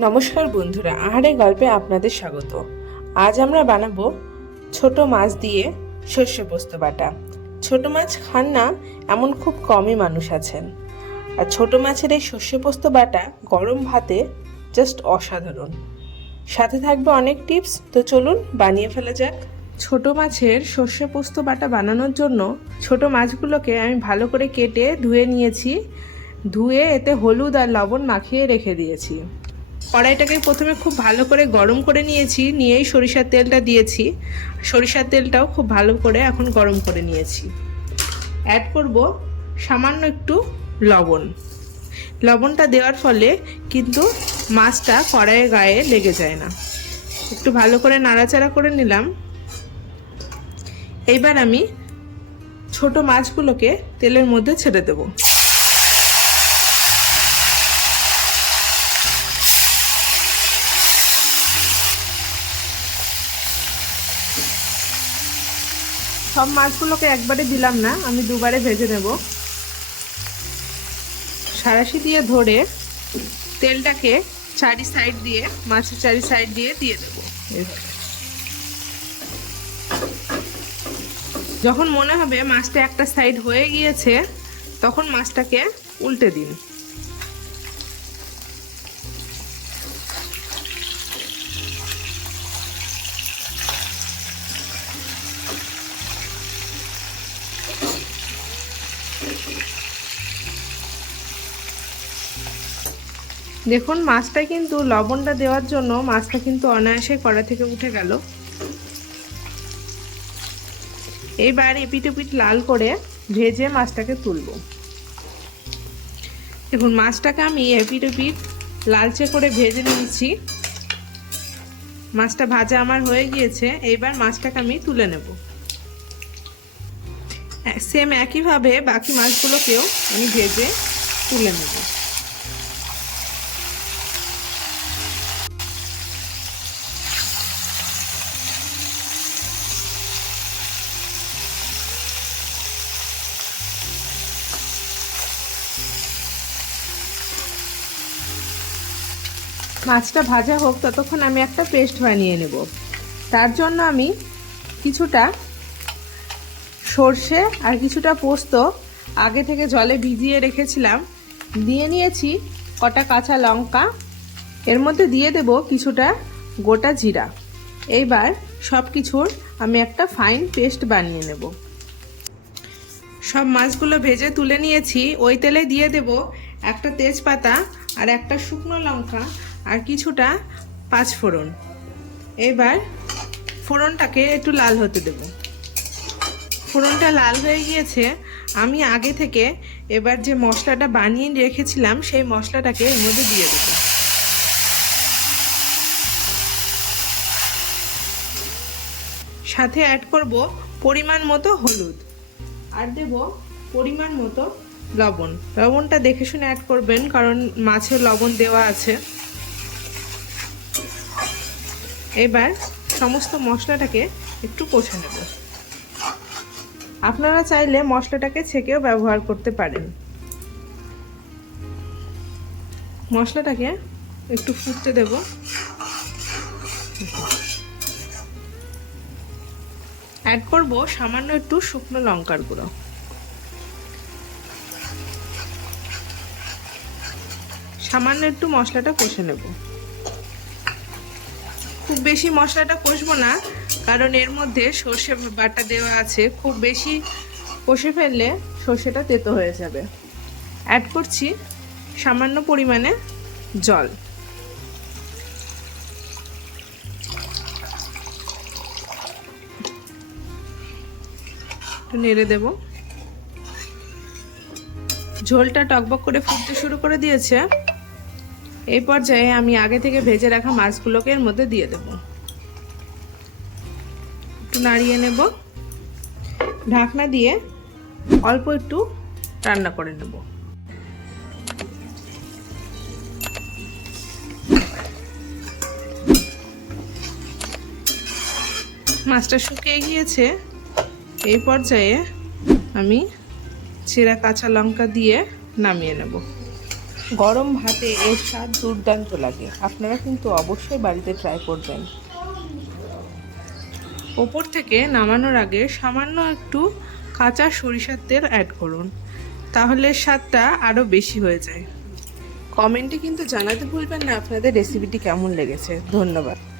নমস্কার বন্ধুরা, আহারে গল্পে আপনাদের স্বাগত। আজ আমরা বানাবো ছোট মাছ দিয়ে সর্ষে পোস্ত বাটা। ছোট মাছ খান না এমন খুব কমই মানুষ আছেন, আর ছোট মাছের এই সর্ষে পোস্ত বাটা গরম ভাতে জাস্ট অসাধারণ। সাথে থাকবে অনেক টিপস, তো চলুন বানিয়ে ফেলা যাক। ছোট মাছের সর্ষে পোস্ত বাটা বানানোর জন্য ছোট মাছগুলোকে আমি ভালো করে কেটে ধুয়ে নিয়েছি। ধুয়ে এতে হলুদ আর লবণ মাখিয়ে রেখে দিয়েছি। কড়াইটাকে প্রথমে খুব ভালো করে গরম করে নিয়েছি, নিয়েই সরিষার তেলটা দিয়েছি। সরিষার তেলটাও খুব ভালো করে এখন গরম করে নিয়েছি। অ্যাড করব সামান্য একটু লবণ। লবণটা দেওয়ার ফলে কিন্তু মাছটা কড়াইয়ের গায়ে লেগে যায় না। একটু ভালো করে নাড়াচাড়া করে নিলাম। এইবার আমি ছোট মাছগুলোকে তেলের মধ্যে ছেড়ে দেবো। সব মাছগুলোকে একবারে দিলাম না, আমি দুবারে ভেজে নেব। সাঁড়াশি দিয়ে ধরে তেলটাকে চারি সাইড দিয়ে, মাছের চারি সাইড দিয়ে দেব। যখন মনে হবে মাছটা একটা সাইড হয়ে গিয়েছে, তখন মাছটাকে উল্টে দিন। দেখুন, মাছটা কিন্তু লবণটা দেওয়ার জন্য মাছটা কিন্তু অনায়াসে কড়া থেকে উঠে গেল। এইবার এপিট ওপিট লাল করে ভেজে মাছটাকে তুলব। দেখুন, মাছটাকে আমি এপিট ওপিট লালচে করে ভেজে নিয়েছি। মাছটা ভাজা আমার হয়ে গিয়েছে। এইবার মাছটাকে আমি তুলে নেব। সেম একইভাবে বাকি মাছগুলোকেও আমি ভেজে তুলে নেব। মাছটা ভাজা হোক, ততক্ষণ আমি একটা পেস্ট বানিয়ে নেব। তার জন্য আমি কিছুটা সর্ষে আর কিছুটা পোস্ত আগে থেকে জলে ভিজিয়ে রেখেছিলাম, দিয়ে নিয়েছি কটা কাঁচা লঙ্কা। এর মধ্যে দিয়ে দেব কিছুটা গোটা জিরা। এইবার সব কিছুর আমি একটা ফাইন পেস্ট বানিয়ে নেব। সব মাছগুলো ভেজে তুলে নিয়েছি। ওই তেলে দিয়ে দেব একটা তেজপাতা আর একটা শুকনো লঙ্কা আর কিছুটা পাঁচফোড়ন। এবার ফোড়নটাকে একটু লাল হতে দেব। ফোড়নটা লাল হয়ে গিয়েছে। আমি আগে থেকে এবার যে মশলাটা বানিয়ে রেখেছিলাম, সেই মশলাটাকে এর মধ্যে দিয়ে দেব। সাথে অ্যাড করব পরিমাণ মতো হলুদ, আর দেব পরিমাণ মতো লবণ। লবণটা দেখে শুনে অ্যাড করবেন, কারণ মাছে লবণ দেওয়া আছে। এবার সমস্ত মশলাটাকে একটু কষে নেব। আপনারা চাইলে মশলাটাকে ছেঁকেও ব্যবহার করতে পারেন। মশলাটাকে একটু ফুটতে দেব। অ্যাড করব সামান্য একটু শুকনো লঙ্কার গুঁড়ো। সামান্য একটু মশলাটা কষে নেব। খুব বেশি মশলাটা কষবো না, কারণ এর মধ্যে সর্ষে বাটা দেওয়া আছে। খুব বেশি কষে ফেললে সর্ষেটা তেতো হয়ে যাবে। অ্যাড করছি সামান্য পরিমাণে জল। একটু নেড়ে দেব। ঝোলটা টকবক করে ফুটতে শুরু করে দিয়েছে। এই পর্যায়ে আমি আগে থেকে ভেজে রাখা মাছগুলোকে এর মধ্যে দিয়ে দেব। একটু নাড়িয়ে নেব। ঢাকনা দিয়ে অল্প একটু রান্না করে নেব। মাছটা শুকিয়ে গিয়েছে। এই পর্যায়ে আমি ছেঁড়া কাঁচা লঙ্কা দিয়ে নামিয়ে নেব। গরম ভাতে এর স্বাদ দুর্দান্ত লাগে। আপনারা কিন্তু অবশ্যই বাড়িতে ট্রাই করবেন। ওপর থেকে নামানোর আগে সামান্য একটু কাঁচা সরিষার তেল অ্যাড করুন, তাহলে স্বাদটা আরও বেশি হয়ে যায়। কমেন্টে কিন্তু জানাতে ভুলবেন না আপনাদের রেসিপিটি কেমন লেগেছে। ধন্যবাদ।